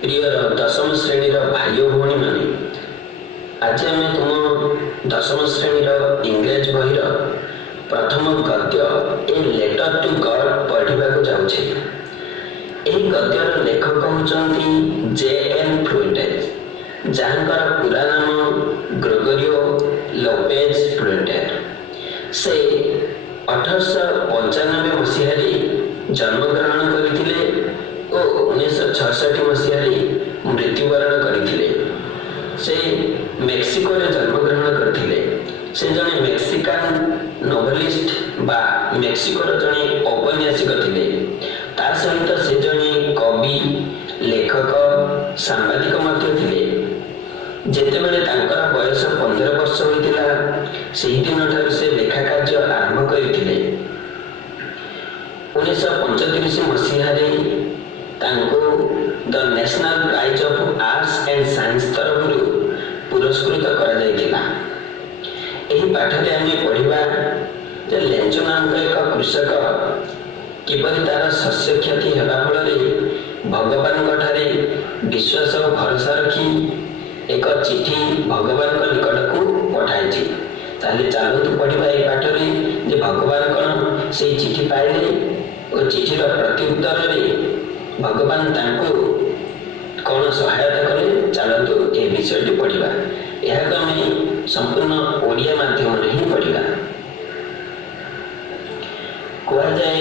Prior दशम श्रेणी भाई और भौणी माने आज आम तुम दशम श्रेणी इंग्रेज बही प्रथम गद्य ए लेटर टू गॉड पढ़ा जाऊे। यही गद्यर लेखक होती J.N. फ्लुइटेज जहाँकर पूरा नाम ग्रेगोरियो लोपेज फ्लुइटेज। से 1895 मसीह जन्मग्रहण करते और 1966 मसीह मृत्युवरण करते। से मेक्सिको रे जन्मग्रहण करते। से जने मेक्सिकान नोवेलिस्ट बा मेक्सिकोर जने औपन्यासिक थिले। ता सहित से जने कवि लेखक सांबादिक मध्य थिले। जेतेबेले तांकर बयस 15 वर्ष होइतिला सेही दिन ठाରୁ से लेखा कार्य आरंभ करथिले। 1935 मसीहारे तांको the National Prize of Arts and Science तरफରୁ पुरस्कृत करा जायतिला। एही पाठरे आमे पढिबा जे लेंचो नामक एक कृषक किपरि तार शस्य क्षति हेबा फଳରେ भगवान ठारे विश्वास और भरोसा रखी एक चिठी भगवान निकट को पठाई। ताले चलतु पढ़ा ये पाठरे जे भगवान कौन से चिठी पाइले और चिठीर प्रत्युत्तर भगवान तांको कौन सहायता कले। चलतु ए विषयटी पढ़ा। यह आम संपूर्ण ओडिया माध्यम ही पढ़ा। कह जाए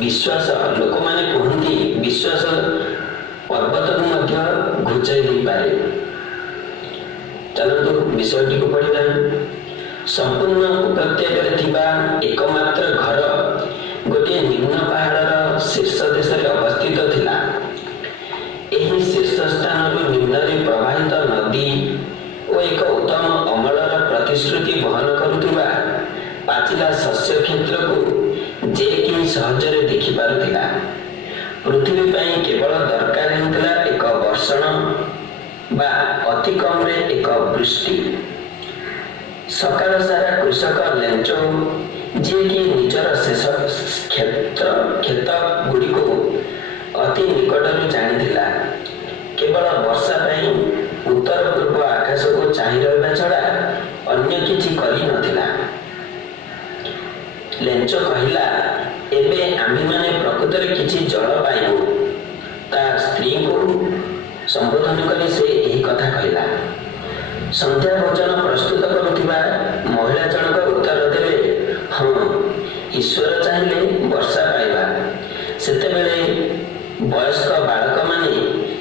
विश्वास लोक माने कहती विश्वास पर्वत को घुचाई दे पारे। चलतु विषयटी को पढ़ा। संपूर्ण उपत्यकार थिबा एकमात्र घर गोटे निम्न पहाड़र शीर्ष देश अवस्थित थिला। एही शीर्ष स्थान निम्न प्रवाहित नदी और एक उत्तम अमलर प्रतिश्रुति वहन करुथिबा पाचिला शस्य क्षेत्र को जे कि सहजरे देखि पारुथिला। पृथ्वी पई केवल दरकार हेउथिला एक वर्षण बा अति कम रे एक वृष्टि। सकाल सारा कृषक लेंचो जे कि निजर शेष खेत गुड़ी को अति निकट जानिथिला। केवल वर्षा पाई उत्तर पूर्व आकाश को चाहि रहबा छड़ा अन्य किछि करि नथिला। लेंचो कहिला एबे आम्ही माने प्रकृति रे किछि जल पाइबो। ता स्त्री को संबोधन करी से यही कथा कहिला। संध्या भोजन प्रस्तुत करुथिबा महिला जनक उत्तर देले हाँ ईश्वर चाहिए वर्षा पाइबा। सेतेबेले वयस्क बालक माने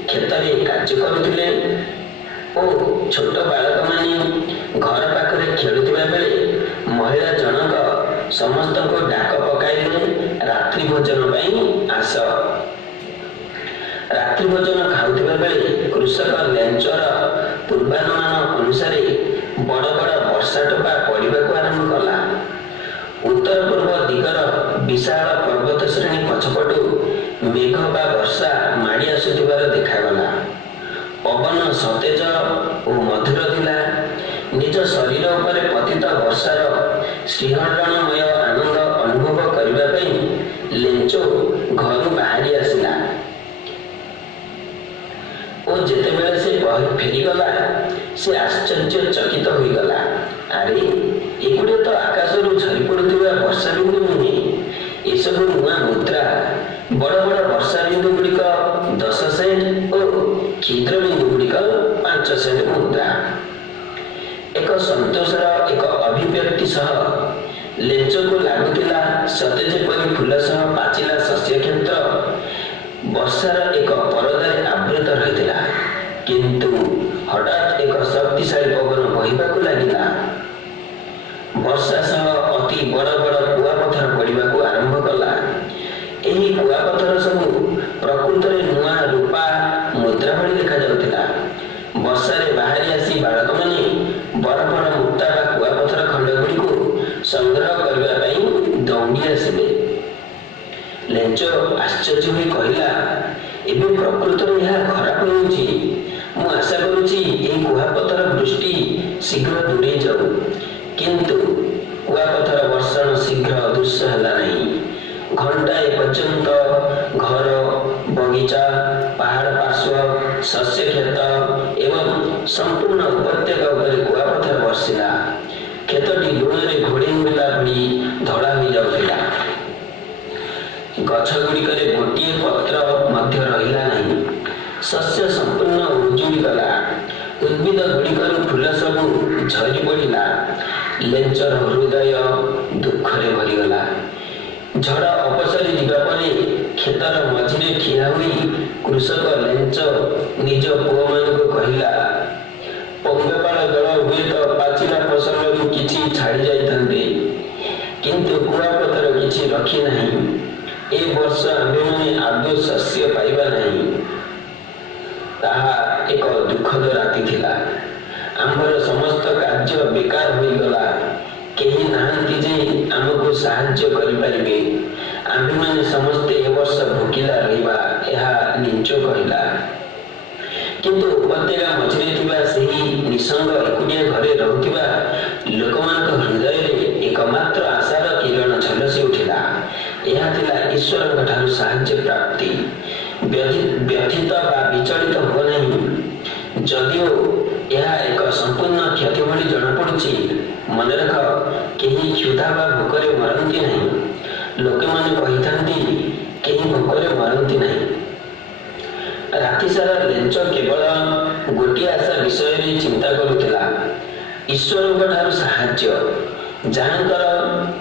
खेतरे कार्य करुथिले और छोट बालक माने घर पाखरे खेलुथिबा बेले महिला जनक समस्त को डाक पकाइले रात्रि भोजन पई आस। रात्रि भोजन खाउथिबा बेले कृषक लेंचर पूर्वानुमान अनुसार बड़ बड़ वर्षा टोपा पड़ाक आरंभ कला। उत्तर पूर्व दिगर विशाल पर्वत श्रेणी पछपटू मेघ बा वर्षा माड़ी आसुथिबार देखागला। पवन सतेज और मधुर थिला। निज शरीर उपरे पतित वर्षार श्रीहरणमय आनंद अनुभव करबा पई लेंचो घर बाहरी आसिला। और जेतेबेले से फेरीगला से आश्चर्यचकित होईगला। अरे एगुड़े तो आकाश झरी पड़ुथिबा वर्षा बिंदु नुहे। एसबू नुआ मुद्रा। बड़ बड़ वर्षा बिंदु गुड़िक 10 सेंट और क्षुद्र बिंदु गुड़िक 5 सेंट मुद्रा। एक संतोषर एक अभिव्यक्ति सह लेंचो को लागुथिला सते जेपरि फूल सह पाचिला शस्य क्षेत्र वर्षार एक परदारे आवृत रहिथिला। किंतु हठात एक शक्तिशाली पवन बहिबाकू लागिला। वर्षा सह अति बड़ बड़ कुआपथर पड़ाक आरंभ कला। एही कुआपथर सब प्रकृତରେ नुआ रूपा मुद्रा भଳି देखा जाउथिला। वर्षारे बाहरी आसी बालक माने बरफर मुक्ता बा कुआपथर खंड गुड़िक संग्रह करबा पई दौड़ी आसिले। लेंचो आश्चर्य होई कहिला एबे प्रकृତରେ यह खराब होउची। मु आशा करूची एई कुआपथर वृष्टि शीघ्र दूरे जाऊ। किंतु कुआपथर वर्षण शीघ्र अदृश्य होला नहीं। घंटाए पर्यंत घर बगीचा पहाड़ पार्श्व संपूर्ण उपत्यका उपरे कुआपथर बर्षिला। क्षेत्रटी लुणरे घोड़ेई होला भଳି धड़ा हो जाउथिला। गछ गुड़िकरे गोटिए पत्र मध्य रहिला नहीं। शस्य संपूर्ण उजुड़ी गला। उद्भिद गुड़िकर फूल सबू झरी पड़ा। लेंचर हृदय दुखरे भरीगला। झड़ अपसरी जावा परे खेतर मझिरे ठिया हुई कृषक लेंच निज पुओ मानक कहिला, पंगपाल दल हुए तो पाचिला फसल किछि छाड़ी जाइथान्ते, किंतु कुआपथर किछि रखी नहीं। ए वर्ष आम्भेमाने आदौ शस्य पाइबा नहीं। ताहा एक दुखद राति थिला। आम्भर समस्त कार्य बेकार होई गला। केही नाहंती जे आमको साहाय्य करि परिबे। आम्भेमाने समस्ते ए वर्ष भोकिला रहिबा, एहा लिंच कहिला। किंतु उपत्यका मझिरे थिबा सेही निसंग एकुटिया घरे रहुथिबा लोकमानक हृदय एकमात्र आशार किरण झलसी उठिला। यह थिला ईश्वरଙ୍କ ठाରୁ ସାହାଯ୍ୟ ପ୍ରାପ୍ତି। ବ୍ୟଥିତ ବା ବିଚଳିତ ହୁଅ ନାହିଁ। ଯଦିଓ ଏହା ଏକ ସମ୍ପୂର୍ଣ୍ଣ କ୍ଷତି ଭଳି ଜଣାପଡ଼ୁଛି, ମନେ ରଖ କେହି କ୍ଷୁଧା ବା ଭୋକରେ ମରନ୍ତି ନାହିଁ। ଲୋକମାନେ କହିଥାନ୍ତି କେହି ଭୋକରେ ମରନ୍ତି ନାହିଁ। ରାତି ସାରା ଲେଞ୍ଚ କେବଳ ଗୋଟିଏ ଆଶା ବିଷୟରେ ଚିନ୍ତା କରୁଥିଲା, ଈଶ୍ୱରଙ୍କ ଠାରୁ ସାହାଯ୍ୟ। ଯାହାଙ୍କର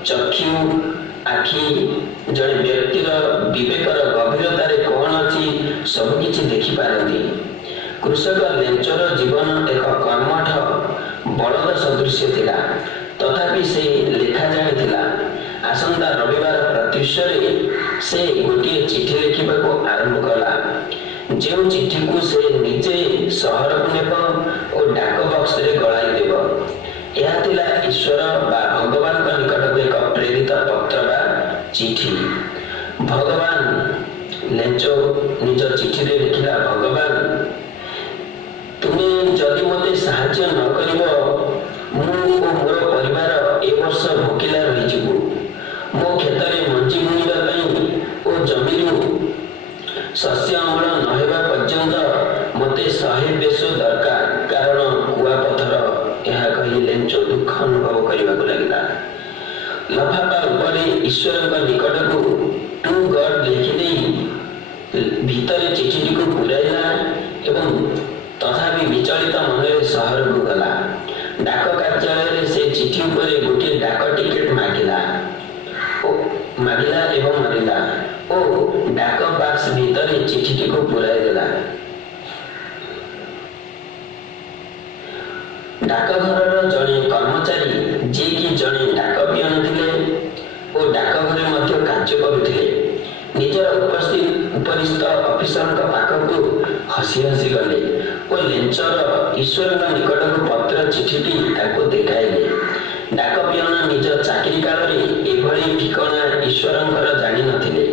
ଚକ୍ଷୁ ଆଖି ଜଣେ ବ୍ୟକ୍ତିର ବିବେକର ଗଭୀରତାରେ କଣ ଅଛି ସବୁକିଛି ଦେଖିପାରନ୍ତି। କୃଷକ ଲେଞ୍ଚର ଜୀବନ ଏକ କର୍ମଠ ବଳଦ ସଦୃଶ୍ୟ ଥିଲା। ତଥାପି ସେ ଲେଖା ଜାଣିଥିଲା। ଆସନ୍ତା ରବିବାର ପ୍ରତ୍ୟୁଷରେ ସେ ଗୋଟିଏ ଚିଠି ଲେଖିବାକୁ ଆରମ୍ଭ କଲା, ଯେଉଁ ଚିଠିକୁ ସେ ନିଜେ ସହରକୁ ନେବ ଓ ଡାକ ବକ୍ସରେ ଗଳାଇ ଦେବ। ଏହା ଥିଲା ଈଶ୍ୱର ବା ଭଗବାନଙ୍କ ନିକଟକୁ ଏକ ପ୍ରେରିତ ପତ୍ର ବା ଚିଠି। ଭଗବାନ, ଲେଞ୍ଚ ନିଜ ଚିଠିରେ ଲେଖିଲା, ଭଗବାନ, ତୁମେ ଯଦି ମୋତେ ସାହାଯ୍ୟ ନ କରିବ, ମୁଁ ଓ ମୋର ପରିବାର ଏ ବର୍ଷ ଭୋକିଲା ରହିଯିବୁ। ମୋ କ୍ଷେତରେ ମଞ୍ଜି ବୁଣିବା ପାଇଁ ଓ ଜମିରୁ ଶସ୍ୟ ଅମଳ ନ ହେବା ପର୍ଯ୍ୟନ୍ତ ମୋତେ 100 ପେସୋ ଦରକାର, କାରଣ କୁଆପଥର। ଏହା କହି ଲେଞ୍ଚ ଦୁଃଖ ଅନୁଭବ କରିବାକୁ ଲାଗିଲା। ଲଫାଫା ଉପରେ ଈଶ୍ୱରଙ୍କ ନିକଟକୁ ଟୁ ଗଡ୍ ଲେଖିଦେଇ ଭିତରେ ଚିଠିଟିକୁ ପୁରାଇଲା ଏବଂ ତଥାପି ବିଚଳିତ ମନରେ ସହରକୁ ଗଲା। ଡାକ କାର୍ଯ୍ୟାଳୟରେ ସେ ଚିଠି ଉପରେ ଗୋଟିଏ ଡାକ ଟିକେଟ ମାଗିଲା ଏବଂ ମାରିଲା ଓ ଡାକ ବାକ୍ସ ଭିତରେ ଚିଠିଟିକୁ ପୁରାଇ ଦେଲା। ଡାକଘରର ଜଣେ କର୍ମଚାରୀ, ଯିଏକି ଜଣେ ଡାକ ପିଅନ ଥିଲେ ଓ ଡାକଘରେ ମଧ୍ୟ କାର୍ଯ୍ୟ କରୁଥିଲେ, ନିଜର ଉପରିସ୍ଥ ଅଫିସରଙ୍କ ପାଖକୁ ହସି ହସି ଗଲେ ଓ ଲେଞ୍ଚର ଈଶ୍ୱରଙ୍କ ନିକଟକୁ ପତ୍ର ଚିଠିଟି ତାକୁ ଦେଖାଇଲେ। ଡାକ ପିଅନ ନିଜ ଚାକିରି କାଳରେ ଏଭଳି ଠିକଣା ଈଶ୍ୱରଙ୍କର ଜାଣିନଥିଲେ।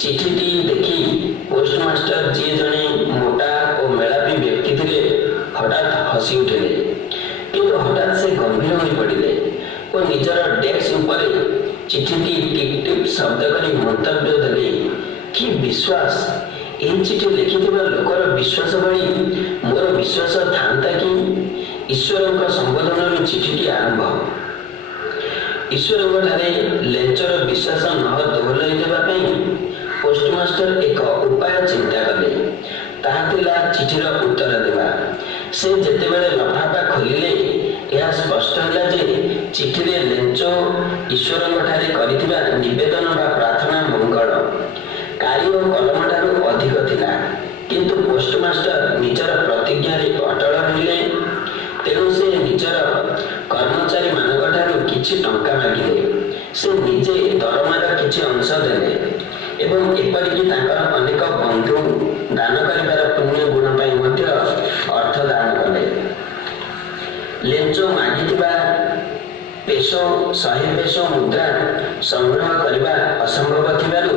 ଚିଠିଟି ଦେଖି ପୋଷ୍ଟମାଷ୍ଟର, ଯିଏ ଜଣେ ମୋଟା ଓ ମେଳାପୀ ବ୍ୟକ୍ତି ଥିଲେ, ହଠାତ୍ ହସି ଉଠିଲେ। କିନ୍ତୁ ହଠାତ୍ ସେ ଗମ୍ଭୀର ହୋଇ ପଡ଼ିଲେ ଓ ନିଜର ଡେସ୍କ ଉପରେ ଚିଠିଟି ଟିପ୍ ଟିପ୍ ଶବ୍ଦ କରି ମନ୍ତବ୍ୟ ଦେଲେ, କି ବିଶ୍ୱାସ! ଏହି ଚିଠି ଲେଖିଥିବା ଲୋକର ବିଶ୍ୱାସ ଭଳି ମୋର ବିଶ୍ୱାସ ଥାନ୍ତା କି? ଈଶ୍ୱରଙ୍କ ସମ୍ବୋଧନରୁ ଚିଠିଟି ଆରମ୍ଭ। ଈଶ୍ୱରଙ୍କ ଠାରେ ଲେଞ୍ଚର ବିଶ୍ୱାସ ନ ଦୋହଲାଇ ଦେବା ପାଇଁ ପୋଷ୍ଟମାଷ୍ଟର ଏକ ଉପାୟ ଚିନ୍ତା କଲେ। ତାହା ଥିଲା ଚିଠିର ଉତ୍ତର ଦେବା। ସେ ଯେତେବେଳେ ଲଫାଫା ଖୋଲିଲେ, ଏହା ସ୍ପଷ୍ଟ ହେଲା ଯେ ଚିଠିରେ ଲେଞ୍ଚ ଈଶ୍ୱରଙ୍କ ଠାରେ କରିଥିବା ନିବେଦନ ବା ପ୍ରାର୍ଥନା ମଙ୍ଗଳ କାଳି ଓ କଲମ ଠାରୁ ଅଧିକ ଥିଲା। କିନ୍ତୁ ପୋଷ୍ଟମାଷ୍ଟର ନିଜର ପ୍ରତିଜ୍ଞାରେ ଅଟଳ ରହିଲେ। ତେଣୁ ସେ ନିଜର କର୍ମଚାରୀମାନଙ୍କ ଠାରୁ କିଛି ଟଙ୍କା ମାଗିଲେ। ସେ ନିଜେ ଦରମାର କିଛି ଅଂଶ ଦେଲେ ଏବଂ ଏପରିକି ତାଙ୍କର ଅନେକ ବନ୍ଧୁ ଦାନ କରିବାର ପୁଣ୍ୟ ଗୁଣ ପାଇଁ ମଧ୍ୟ ଅର୍ଥ ଦାନ କଲେ। ଲେଞ୍ଚ ମାଗିଥିବା 100 ପେସୋ ମୁଦ୍ରା ସଂଗ୍ରହ କରିବା ଅସମ୍ଭବ ଥିବାରୁ